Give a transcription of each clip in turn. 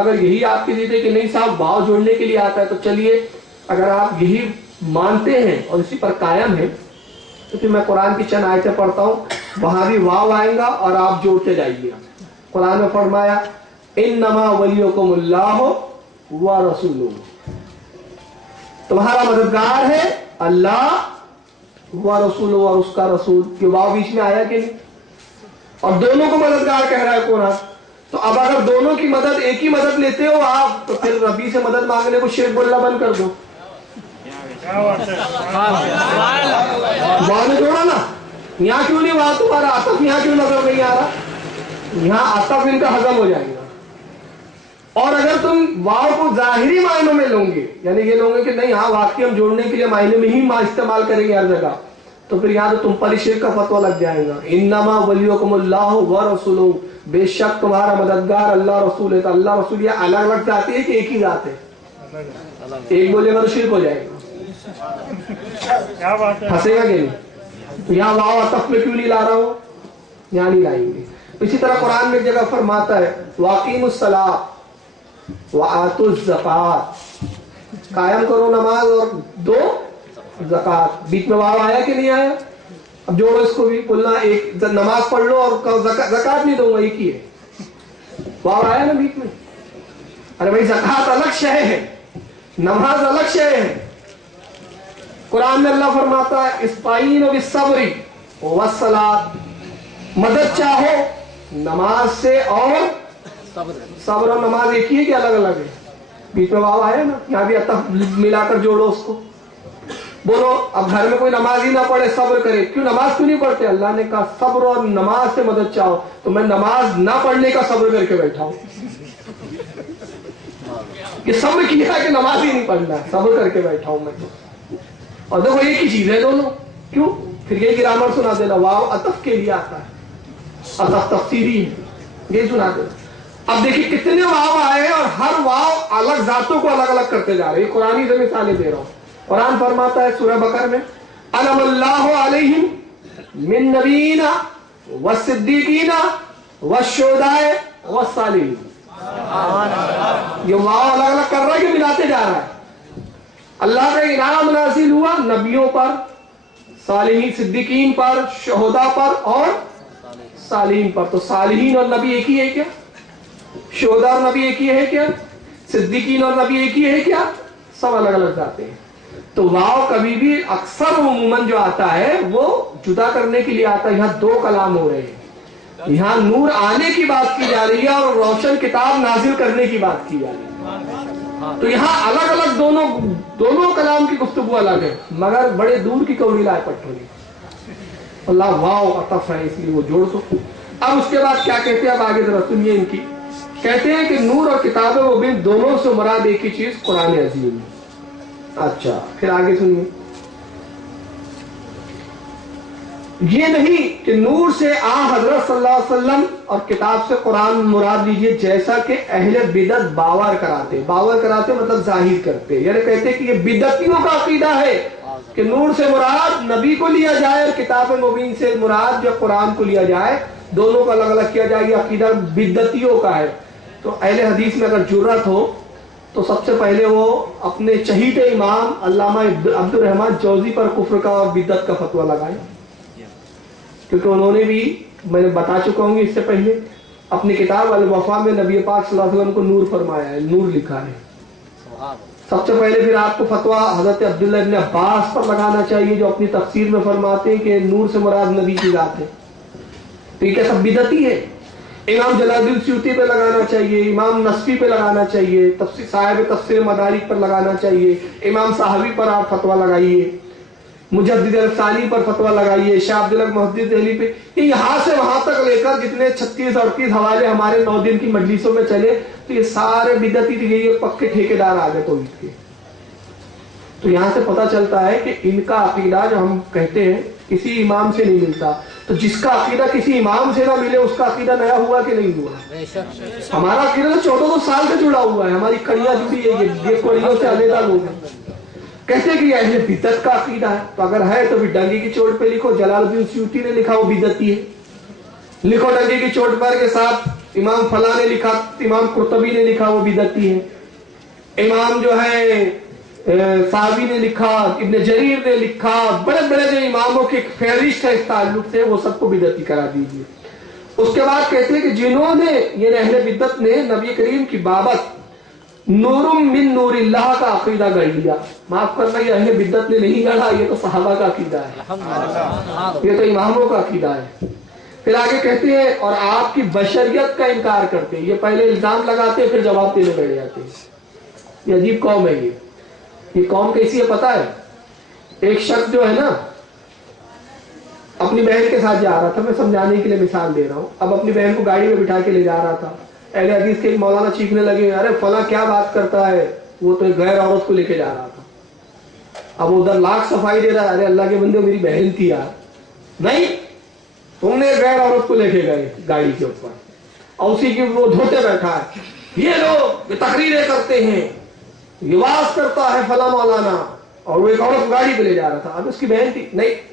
اگر یہی آپ کی ضد ہے کہ نہیں صاحب واو جوڑنے کے لیے آتا ہے تو چلیے اگر آپ یہی مانتے ہیں اور اسی پر قائم ہیں تو پھر میں قرآن کی چند آیتیں پڑھتا ہوں, وہاں بھی واو آئیں گا اور آپ جوڑتے جائیے. قرآن میں فرمایا انما ولیکم اللہ ورسولہ, تمہارا مددگار ہے اللہ ورسولہ اور اس کا رسول. یہ واو بیچ میں آیا کہ نہیں؟ اور دونوں کو مددگار کہہ رہا ہے قرآن. تو اب اگر دونوں کی مدد ایک ہی مدد لیتے ہو آپ تو پھر ربی سے مدد مانگنے کو شرک بولنا بند کر دو. وہاں جوڑا نا, یہاں کیوں نہیں وہاں تمہارا عطف یہاں کیوں نظر نہیں آ رہا؟ یہاں عطف ان کا ہضم ہو جائے گا. اور اگر تم واو کو ظاہری معنوں میں لوں گے, یعنی یہ لوں گے کہ نہیں ہاں واقعی ہم جوڑنے کے لیے معنی میں ہی استعمال کریں گے ہر جگہ, تو پھر یہاں تو تم پر شرک کا فتویٰ لگ جائے گا. انما ولیکم اللہ ورسولہ, بے شک تمہارا مددگار اللہ رسول ہے. تو اللہ رسول یہ الگ الگ ذات ہے کہ ایک ہی ذات ہے؟ ایک بولے گا تو شرک ہو جائے گا. ہنسے گا کہ نہیں؟ تو یہاں واو عطف میں کیوں نہیں لا رہا ہوں؟ یہاں نہیں لائیں گے. اسی طرح قرآن میں ایک جگہ فرماتا ہے واقیموا الصلاۃ وآتوا الزکوٰۃ, قائم کرو نماز اور دو زکات. بیچ میں واو آیا کہ نہیں آیا؟ اب جوڑو اس کو بھی, بولنا ایک نماز پڑھ لو اور زکات نہیں دوں گا, ایک ہی ہے. واو آیا نا بیچ میں؟ ارے بھائی زکات الگ شے ہے, نماز الگ شے ہے. قرآن میں اللہ فرماتا ہے استعینوا بالصبر والصلاۃ, مدد چاہو نماز سے اور صبر. اور نماز ایک ہی ہے کہ الگ الگ ہے؟ بیچ میں واو آیا نا, یہاں بھی عطف ملا کر جوڑو اس کو. بولو اب گھر میں کوئی نماز ہی نہ پڑھے صبر کرے, کیوں نماز کیوں نہیں پڑھتے؟ اللہ نے کہا صبر اور نماز سے مدد چاہو, تو میں نماز نہ پڑھنے کا صبر کر کے بیٹھا ہوں. کہ صبر کیا ہے کہ نماز ہی نہیں پڑھنا ہے, صبر کر کے بیٹھا ہوں میں تو. اور دیکھو ایک ہی چیز ہے دونوں, کیوں؟ پھر یہ گرامر سنا دینا, واو عطف کے لیے آتا ہے, عطف تفسیری ہے, یہ سنا دینا. اب دیکھیے کتنے واو آئے ہیں اور ہر واو الگ ذاتوں کو الگ الگ کرتے جا رہے ہیں. قرآن سے مثالیں دے رہا ہوں. قرآن فرماتا ہے سورہ بقرہ میں انعم اللہ علیہم من نبیین والصدیقین والشہداء والصالحین. یہ واو الگ الگ کر رہا ہے کہ ملاتے جا رہا ہے؟ اللہ کا انعام نازل ہوا نبیوں پر, صالحین صدیقین پر, شہداء پر اور صالحین پر. تو صالحین اور نبی ایک ہی ہے کیا؟ شہداء اور نبی ایک ہی ہے کیا؟ صدیقین اور نبی ایک ہی ہے کیا؟ سب الگ الگ جاتے ہیں. تو واو کبھی بھی اکثر عموماً جو آتا ہے وہ جدا کرنے کے لیے آتا ہے. یہاں دو کلام ہو رہے ہیں, یہاں نور آنے کی بات کی جا رہی ہے اور روشن کتاب نازل کرنے کی بات کی جا رہی ہے. تو یہاں الگ الگ دونوں کلام کی گفتگو الگ ہے, مگر بڑے دور کی کوئی لائے پٹھولی. اللہ واو عطف ہے اس لیے وہ جوڑ دو. اب اس کے بعد کیا کہتے ہیں, اب آگے ذرا سنیے ان کی. کہتے ہیں کہ نور اور کتاب مبین دونوں سے مراد ایک ہی چیز قرآن عظیم ہے. اچھا پھر آگے سنیے, یہ نہیں کہ نور سے حضرت صلی اللہ علیہ وسلم اور کتاب سے قرآن مراد لیجئے, جیسا کہ اہل بدعت باور کراتے مطلب ظاہر کرتے, یعنی کہتے کہ یہ بدعتیوں کا عقیدہ ہے کہ نور سے مراد نبی کو لیا جائے اور کتاب مبین سے مراد جو قرآن کو لیا جائے, دونوں کو الگ الگ کیا جائے. یہ عقیدہ بدعتیوں کا ہے. تو اہل حدیث میں اگر جرأت ہو تو سب سے پہلے وہ اپنے چہیتے امام علامہ عبد الرحمن جوزی پر کفر کا اور بدعت کا فتویٰ لگائے, کیونکہ انہوں نے بھی, میں نے بتا چکا ہوں گی اس سے پہلے, اپنی کتاب الوفا میں نبی پاک صلی اللہ علیہ وسلم کو نور فرمایا ہے, نور لکھا ہے. سب سے پہلے پھر آپ کو فتویٰ حضرت عبداللہ ابن عباس پر لگانا چاہیے جو اپنی تفسیر میں فرماتے ہیں کہ نور سے مراد نبی کی ذات ہے. تو یہ کیا سب بدعتی ہے؟ امام جلال الدین سیوطی پہ لگانا چاہیے, امام نصفی پہ لگانا چاہیے, صاحب تفسیر مدارک پر لگانا چاہیے, امام صحابی پر آپ فتویٰ لگائیے, مجدد الثانی پر فتویٰ لگائیے, شاہ عبداللہ محدث دہلی پہ. یہاں سے وہاں تک لے کر جتنے 36-38 حوالے ہمارے 9 دن کی مجلسوں میں چلے, تو یہ سارے بدعتی تھے, یہ پکے ٹھیکیدار آ گئے توحید کے. تو یہاں سے پتہ چلتا ہے کہ ان کا عقیدہ جو ہم کہتے ہیں کسی امام سے نہیں ملتا. تو جس کا عقیدہ کسی امام سے نہ ملے اس کا عقیدہ نیا ہوا کہ نہیں ہوا؟ ہمارا عقیدہ تو 1400 سال سے جڑا ہوا ہے, ہماری کڑیاں جڑی ہے, یہ کڑیوں سے علیحدہ لوگ ہیں. کہتے کہ یہ اہل بدعت کا عقیدہ ہے, تو اگر ہے تو بھی ڈنگی کی چوٹ پہ لکھو. جلال الدین سیوطی نے لکھا وہ بدعتی ہے, لکھو ڈنگی کی چوٹ پر کے ساتھ امام فلاں نے لکھا، امام قرطبی نے لکھا وہ بدعتی ہے، امام جو ہے صحابی نے لکھا، ابن جریر نے لکھا، بڑے بڑے جو اماموں کی فہرست ہے اس تعلق سے، وہ سب کو بدعتی کرا دیجیے۔ اس کے بعد کہتے ہیں کہ جنہوں نے یہ اہل بدعت نے نبی کریم کی بابت نور من نور اللہ کا عقیدہ گڑھ لیا، معاف کرنا یہ اہل بدعت نے نہیں گڑھا، یہ تو صحابہ کا عقیدہ ہے، یہ تو اماموں کا عقیدہ ہے۔ پھر آگے کہتے ہیں اور آپ کی بشریت کا انکار کرتے ہیں، یہ پہلے الزام لگاتے ہیں پھر جواب دینے بیٹھ جاتے ہیں۔ یہ عجیب قوم ہے، یہ قوم کیسی ہے پتہ ہے؟ ایک شخص جو ہے نا اپنی بہن کے ساتھ جا رہا تھا، میں سمجھانے کے لیے مثال دے رہا ہوں، اب اپنی بہن کو گاڑی میں بٹھا کے لے جا رہا تھا، اہل حدیث کے ایک مولانا چیخنے لگے، ارے فلاں کیا بات کرتا ہے، وہ تو ایک غیر عورت کو لے کے جا رہا تھا۔ اب ادھر لاکھ صفائی دے رہا ہے، ارے اللہ کے بندے میری بہن تھی یار، نہیں تم نے غیر عورت کو لے کے گئے گاڑی کے اوپر، اور اسی کی وہ دھوتے بیٹھا ہے، یہ لوگ یہ تقریریں کرتے ہیں، یہ واز کرتا ہے فلاں مولانا، اور وہ ایک عورت گاڑی پہ لے جا رہا تھا، اب اس کی بہن تھی نہیں۔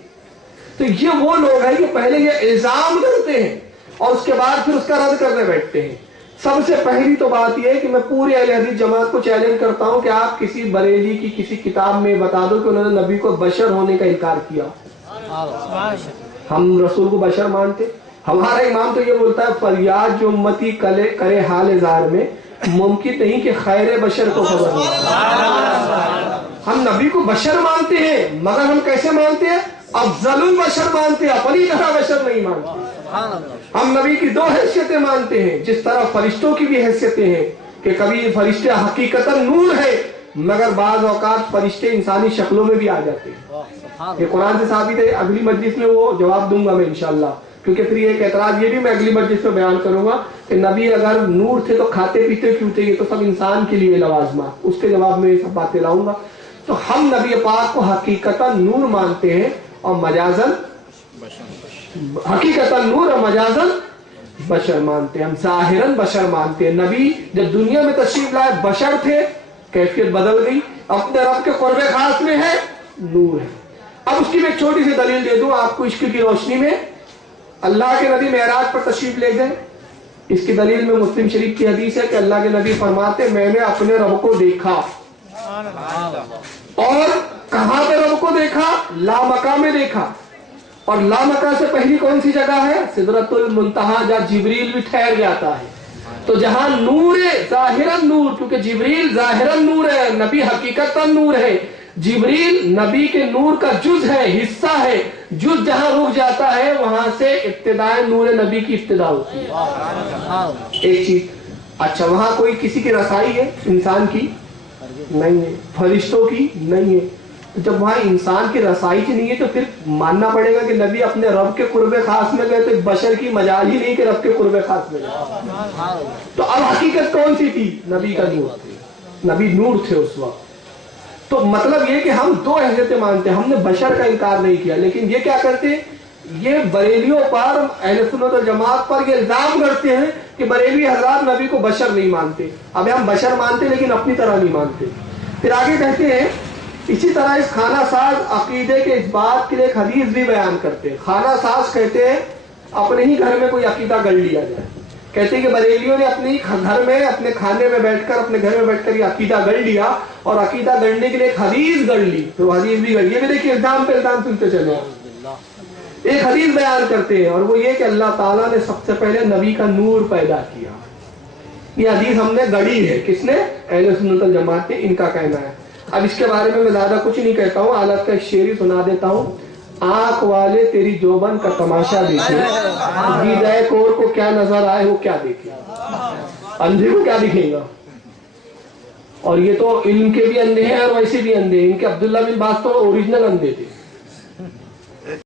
تو یہ وہ لوگ ہیں کہ پہلے یہ الزام کرتے ہیں اور اس کے بعد پھر اس کا رد کرنے بیٹھتے ہیں۔ سب سے پہلی تو بات یہ ہے کہ میں پوری اہل حدیث جماعت کو چیلنج کرتا ہوں کہ آپ کسی بریلی کی کسی کتاب میں بتا دو کہ انہوں نے نبی کو بشر ہونے کا انکار کیا۔ ہم رسول کو بشر مانتے، ہمارا امام تو یہ بولتا ہے فریاد جو امتی کرے حال زار میں، ممکن نہیں کہ خیر بشر کو خبر ہو۔ ہم نبی کو بشر مانتے ہیں، مگر ہم کیسے مانتے ہیں؟ افضل البشر مانتے ہیں، اپنی طرح بشر نہیں مانتے۔ ہم نبی کی دو حیثیتیں مانتے ہیں، جس طرح فرشتوں کی بھی حیثیتیں ہیں کہ کبھی فرشتے حقیقتاً نور ہے مگر بعض اوقات فرشتے انسانی شکلوں میں بھی آ جاتے ہیں، یہ قرآن سے ثابت ہے۔ اگلی مجلس میں وہ جواب دوں گا میں انشاءاللہ، کیونکہ پھر ایک اعتراض یہ بھی میں اگلی مجلس میں بیان کروں گا کہ نبی اگر نور تھے تو کھاتے پیتے کیوں تھے، یہ تو سب انسان کے لیے لوازمات، اس کے جواب میں یہ سب باتیں لاؤں گا۔ تو ہم نبی پاک کو حقیقتاً نور مانتے ہیں اور مجازن حقیقتاً نور اور مجازن بشر مانتے ہیں، ہم ظاہراً بشر مانتے ہیں۔ نبی جب دنیا میں تشریف لائے بشر تھے، کیفیت بدل گئی، اپنے رب کے قرب خاص میں ہے، نور ہے۔ اب اس کی میں ایک چھوٹی سی دلیل دے دوں آپ کو عشق کی روشنی میں۔ اللہ کے نبی معراج پر تشریف لے گئے، اس کی دلیل میں مسلم شریف کی حدیث ہے کہ اللہ کے نبی فرماتے میں نے اپنے رب کو دیکھا، اور کہاں پہ رب کو دیکھا؟ لامکہ میں دیکھا، اور لامکہ سے پہلی کون سی جگہ ہے؟ سدرۃ المنتہا، جہاں جبریل بھی ٹھہر جاتا ہے۔ تو جہاں نور ہے ظاہراً نور، کیونکہ جبریل ظاہراً نور ہے، نبی حقیقتاً نور ہے، جبریل نبی کے نور کا جز ہے، حصہ ہے، جز جہاں رک جاتا ہے وہاں سے ابتدائے نور نبی کی ابتدا ہوتی ہے۔ ایک چیز، اچھا وہاں کوئی کسی کی رسائی ہے انسان کی؟ نہیں ہے، فرشتوں کی نہیں ہے۔ جب وہاں انسان کی رسائی کی نہیں ہے تو پھر ماننا پڑے گا کہ نبی اپنے رب کے قرب خاص میں گئے، تو بشر کی مجال ہی نہیں کہ رب کے قرب خاص میں گئے۔ تو اب حقیقت کون سی تھی؟ نبی کا نور تھی، نبی نور تھے اس وقت۔ تو مطلب یہ کہ ہم دو حیثیتیں مانتے ہیں، ہم نے بشر کا انکار نہیں کیا، لیکن یہ کیا کرتے ہیں؟ یہ بریلیوں پر، اہل سنت والجماعت پر یہ الزام کرتے ہیں کہ بریلی حضرات نبی کو بشر نہیں مانتے۔ اب ہم بشر مانتے لیکن اپنی طرح نہیں مانتے۔ پھر آگے کہتے ہیں اسی طرح اس خانہ ساز عقیدے کے اس بات کے لیے ایک حدیث بھی بیان کرتے ہیں۔ خانہ ساز کہتے ہیں اپنے ہی گھر میں کوئی عقیدہ گڑھ لیا جائے، کہتے ہیں کہ بریلیوں نے اپنے گھر میں اپنے کھانے میں بیٹھ کر، اپنے گھر میں بیٹھ کر یہ عقیدہ گڑھ لیا، اور عقیدہ گڑھنے کے لیے ایک حدیث گڑھ لی، تو حدیث بھی گڑھ، یہ بھی دیکھیے الزام پہ الزام سنتے چلے۔ ایک حدیث بیان کرتے ہیں اور وہ یہ کہ اللہ تعالیٰ نے سب سے پہلے نبی کا نور پیدا کیا، یہ حدیث ہم نے گڑھی ہے، کس نے؟ اہل سنت والجماعت نے، ان کا کہنا ہے۔ اب اس کے بارے میں زیادہ کچھ نہیں کہتا ہوں، حالت کا ایک شعر سنا دیتا ہوں۔ آنکھ والے تیری جوبن کا تماشا دیکھے، دیدہ کور کو کیا نظر آئے وہ کیا دیکھے، اندھے کو کیا دکھے گا؟ اور یہ تو علم کے بھی اندھے ہیں اور ویسے بھی اندھے ہیں، ان کے عبداللہ بن باز تو اوریجنل اندھے تھے۔